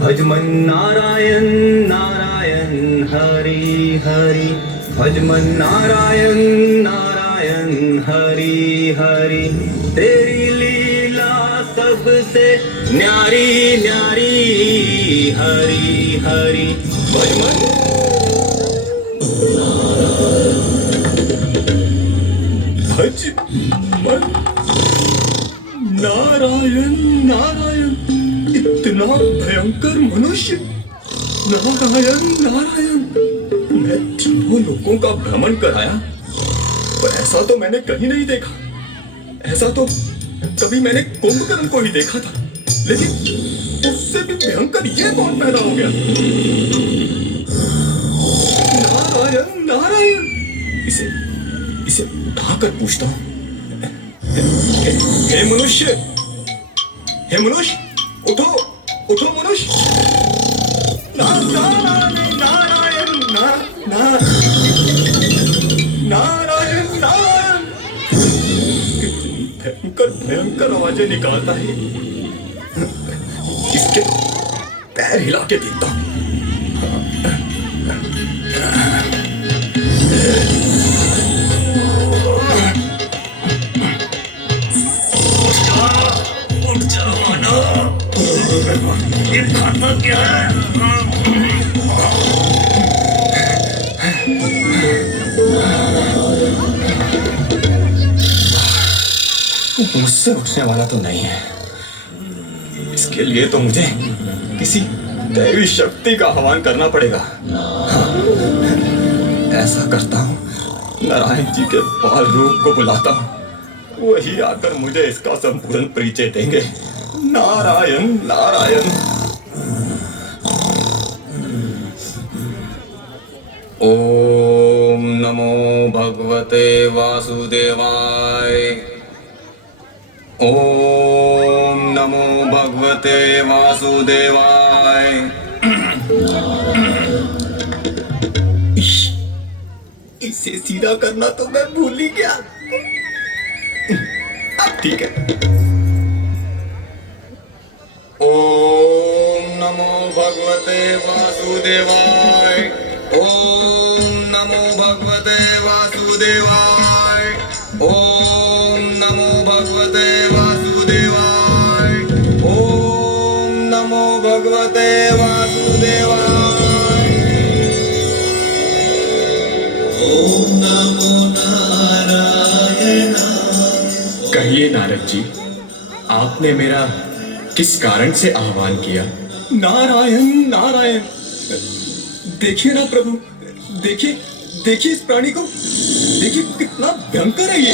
भजमन नारायण नारायण हरि हरि, भजमन नारायण नारायण हरि हरि। तेरी लीला सबसे न्यारी न्यारी हरि हरि। भजमन भजमन नारायण नारायण, इतना भयंकर मनुष्य। नारायण नारायण, मैं तीनों लोगों का भ्रमण कराया, पर ऐसा तो मैंने कहीं नहीं देखा। ऐसा तो कभी मैंने कुंभकर्ण को ही देखा था, लेकिन उससे भी भयंकर ये कौन पैदा हो गया? नारायण नारायण, इसे इसे उठाकर पूछता हूँ। हे मनुष्य, हे मनुष्य, उठो उठो मनुष्य। नारायण नारायण नारायण नारायण, कितनी भयंकर भयंकर आवाजें निकालता है। इसके पैर हिला के देखता हूं। उठ जाओ ना, ये खाना क्या है? मुझसे उठने वाला तो नहीं है। इसके लिए तो मुझे किसी दैवी शक्ति का आह्वान करना पड़ेगा। ऐसा करता हूँ, नारायण जी के बाल रूप को बुलाता हूँ, वही आकर मुझे इसका संपूर्ण परिचय देंगे। नारायण नारायण। ओम नमो भगवते वासुदेवाय। ओम नमो भगवते वासुदेवाय। इसे सीधा करना तो मैं भूल ही गया। अब ठीक है। ओम नमो भगवते वासुदेवाय। ओम नमो भगवते वासुदेवाय। ओम नमो भगवते वासुदेवाय। ओम नमो भगवते वासुदेवाय। ओम नमो नारायण। कहिए नारद जी, आपने मेरा किस कारण से आह्वान किया? नारायण नारायण, देखिए ना प्रभु, देखिए देखिए इस प्राणी को, देखिए कितना भयंकर है ये।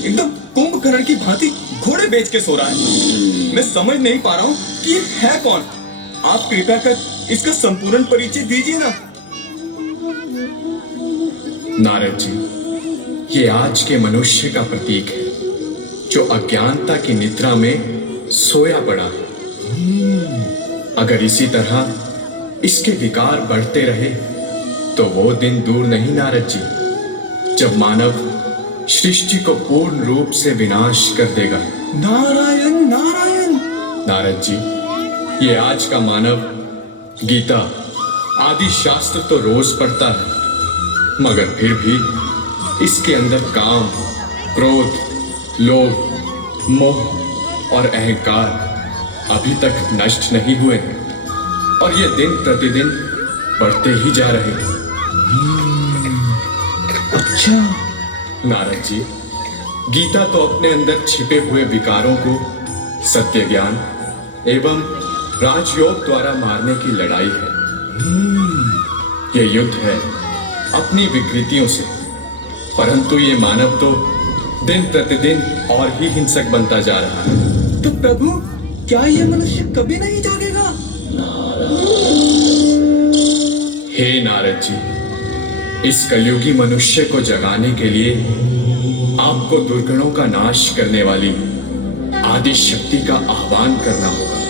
एकदम कुंभकर्ण की भांति घोड़े बेच के सो रहा है। मैं समझ नहीं पा रहा हूँ कि ये है कौन। आप कृपया कर इसका संपूर्ण परिचय दीजिए ना। नारद जी, ये आज के मनुष्य का प्रतीक है, जो अज्ञानता की निद्रा में सोया पड़ा है। अगर इसी तरह इसके विकार बढ़ते रहे तो वो दिन दूर नहीं नारद जी, जब मानव सृष्टि को पूर्ण रूप से विनाश कर देगा। नारायण नारायण। नारद जी, ये आज का मानव गीता आदि शास्त्र तो रोज पढ़ता है, मगर फिर भी इसके अंदर काम, क्रोध, लोभ, मोह और अहंकार अभी तक नष्ट नहीं हुए हैं, और ये दिन प्रतिदिन बढ़ते ही जा रहे हैं। अच्छा नारद जी, गीता तो अपने अंदर छिपे हुए विकारों को सत्य ज्ञान एवं राजयोग द्वारा मारने की लड़ाई है। यह युद्ध है अपनी विकृतियों से, परंतु ये मानव तो दिन प्रतिदिन और ही हिंसक बनता जा रहा है। तो प्रभु, क्या ये मनुष्य कभी नहीं जागेगा? हे नारद जी, इस कलयुगी मनुष्य को जगाने के लिए आपको दुर्गुणों का नाश करने वाली आदि शक्ति का आह्वान करना होगा।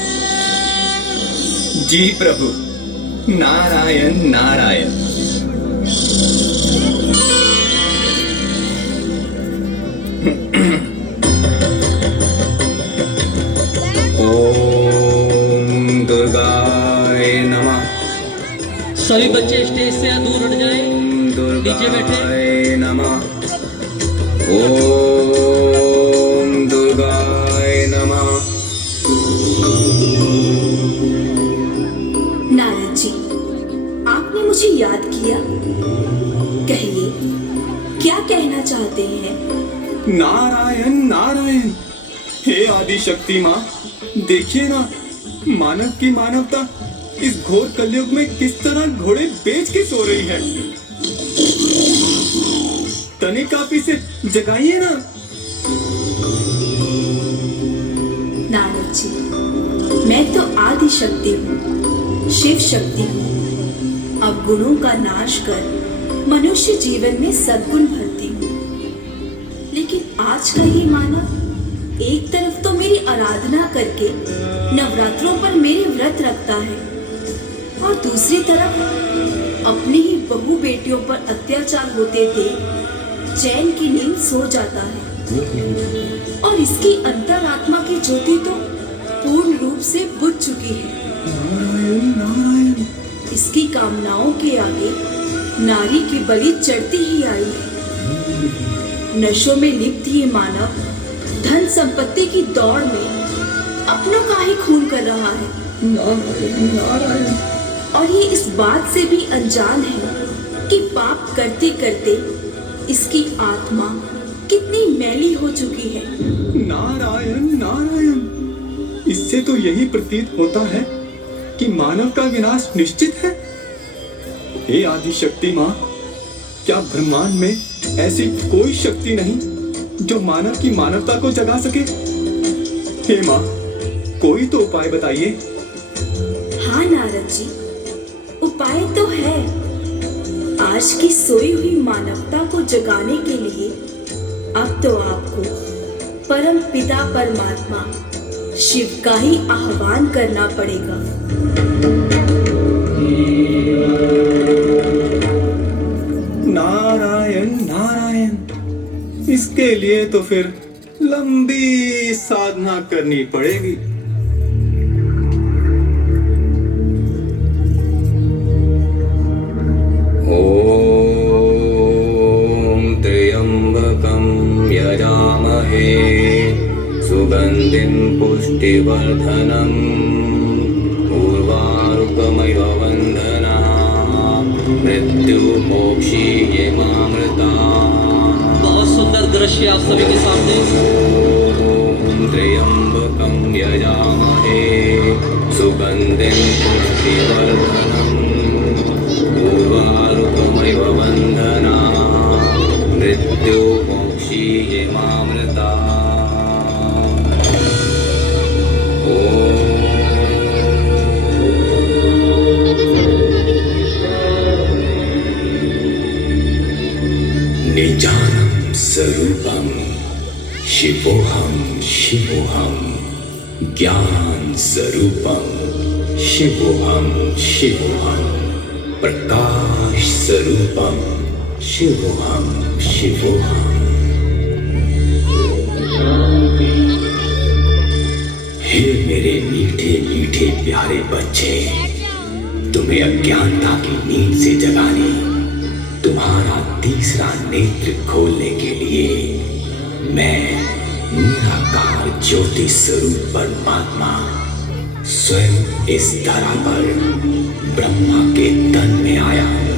जी प्रभु, नारायण नारायण। नीचे बैठे। दुर्गाय नमः। ओम दुर्गाय नमः। नारद जी, आपने मुझे याद किया। कहिए, क्या कहना चाहते हैं? नारायण नारायण। हे आदि शक्ति माँ, देखिए ना, मानव की मानवता इस घोर कलयुग में किस तरह घोड़े बेच के सो रही है। तनिक आप इसे जगाइए ना। नारद जी, मैं तो आदि शक्ति हूँ, शिव शक्ति हूँ। अब गुणों का नाश कर मनुष्य जीवन में सद्गुण भरती हूँ। लेकिन आज का ये मानव एक तरफ तो मेरी आराधना करके नवरात्रों पर मेरे व्रत रखता है और दूसरी तरफ अपनी ही बहू बेटियों पर अत्याचार होते देख चैन की नींद सो जाता है। और इसकी अंतरात्मा की ज्योति तो पूर्ण रूप से बुझ चुकी है। नारायण नारायण। इसकी कामनाओं के आगे नारी की बलि चढ़ती ही आई है। नशों में लिप्त ये मानव धन संपत्ति की दौड़ में अपनों का ही खून कर रहा है। नारायण नारायण। और ये इस बात से भी अनजान है कि पाप करते करते इसकी आत्मा कितनी मैली हो चुकी है। नारायण नारायण। इससे तो यही प्रतीत होता है कि मानव का विनाश निश्चित है। हे आदि शक्ति माँ, क्या ब्रह्मांड में ऐसी कोई शक्ति नहीं जो मानव की मानवता को जगा सके? हे माँ, कोई तो उपाय बताइए। हाँ नारद जी, उपाय तो है। आज की सोई हुई मानवता को जगाने के लिए अब तो आपको परम पिता परमात्मा शिव का ही आह्वान करना पड़ेगा। नारायण नारायण। इसके लिए तो फिर लंबी साधना करनी पड़ेगी। ओम त्र्यंबकं यजामहे सुगंधिं पुष्टिवर्धनम् उर्वारुकमिव वन्दनाम् मृत्युमोक्षीयमामृताम्। बहुत सुंदर दृश्य आप सभी के सामने। ओम त्र्यंबकं यजामहे सुगंधिं पुष्टिवर्धनम् उर्वारुकमिव वन्दनाम् मृत्युमोक्षीयमामृताम्। निजानं स्वरूपं शिवोऽहं शिवोऽहं ज्ञान स्वरूपं शिवोऽहं शिवोऽहं प्रकाश स्वरूपं शिवोऽहं शिवोऽहं। हे मेरे मीठे मीठे प्यारे बच्चे, तुम्हें अज्ञानता की नींद से जगाने, तुम्हारा तीसरा नेत्र खोलने के लिए मैं निराकार ज्योति स्वरूप परमात्मा स्वयं इस धरा पर ब्रह्मा के तन में आया हूं।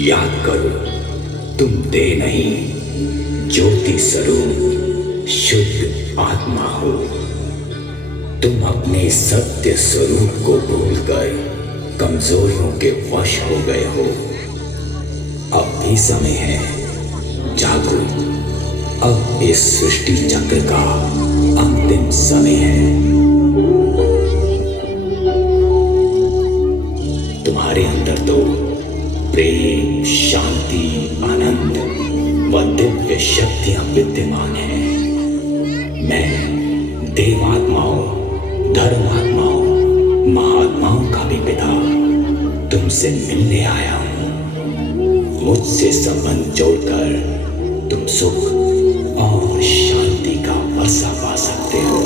याद करो, तुम देह नहीं, ज्योति स्वरूप शुद्ध आत्मा हो। तुम अपने सत्य स्वरूप को भूलकर कमजोरियों के वश हो गए हो। अब भी समय है, जागो। अब इस सृष्टि चक्र का अंतिम समय है। तुम्हारे अंदर तो प्रेम, शांति, आनंद व दिव्य शक्तियां विद्यमान हैं। मैं देवात्माओं, धर्मात्माओं, महात्माओं का भी पिता तुमसे मिलने आया हूं। मुझसे संबंध जोड़कर तुम सुख और शांति का वर्षा पा सकते हो।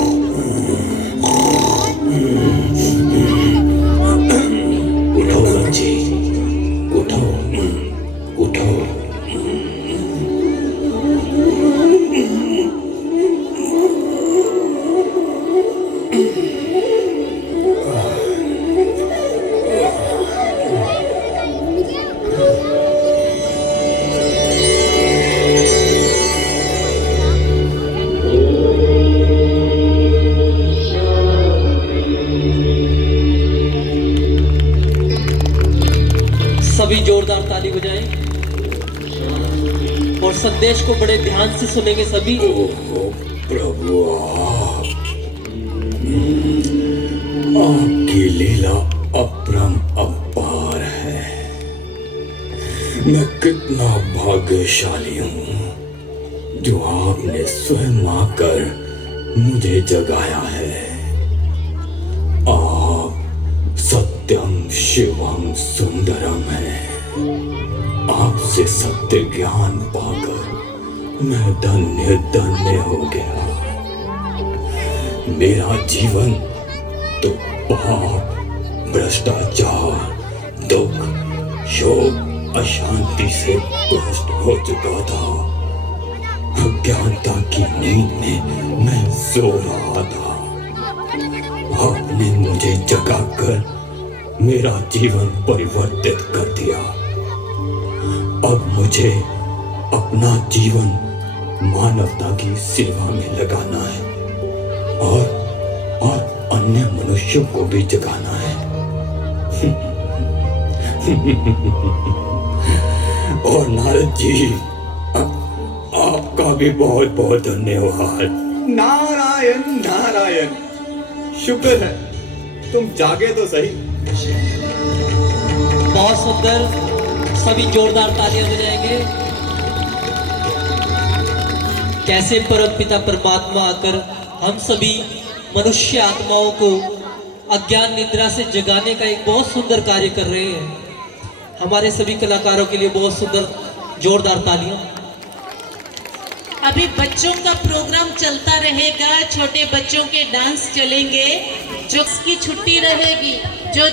सभी जोरदार ताली बजाएं और संदेश को बड़े ध्यान से सुनेंगे सभी। ओहो प्रभु, आपकी लीला अपरम अपार है। मैं कितना भाग्यशाली हूँ जो आपने स्वयं आकर मुझे जगाया है। आप सत्यम शिवम सुंदरम है। आपसे सत्य ज्ञान पाकर मैं धन्य धन्य हो गया। मेरा जीवन तो पाप, भ्रष्टाचार, दुख, शोक, अशांति से ग्रस्त हो चुका था। अज्ञानता की नींद में मैं सो रहा था। आपने मुझे जगाकर मेरा जीवन परिवर्तित कर दिया। अब मुझे अपना जीवन मानवता की सेवा में लगाना है और अन्य मनुष्यों को भी जगाना है। और नारद जी, आपका भी बहुत बहुत धन्यवाद। नारायण नारायण, शुक्र है तुम जागे तो सही। बहुत सुंदर, सभी जोरदार तालियां बजाएंगे। कैसे परमपिता परमात्मा आकर हम सभी मनुष्य आत्माओं को अज्ञान निद्रा से जगाने का एक बहुत सुंदर कार्य कर रहे हैं। हमारे सभी कलाकारों के लिए बहुत सुंदर जोरदार तालियां। अभी बच्चों का प्रोग्राम चलता रहेगा, छोटे बच्चों के डांस चलेंगे। जो की छुट्टी रहेगी, जो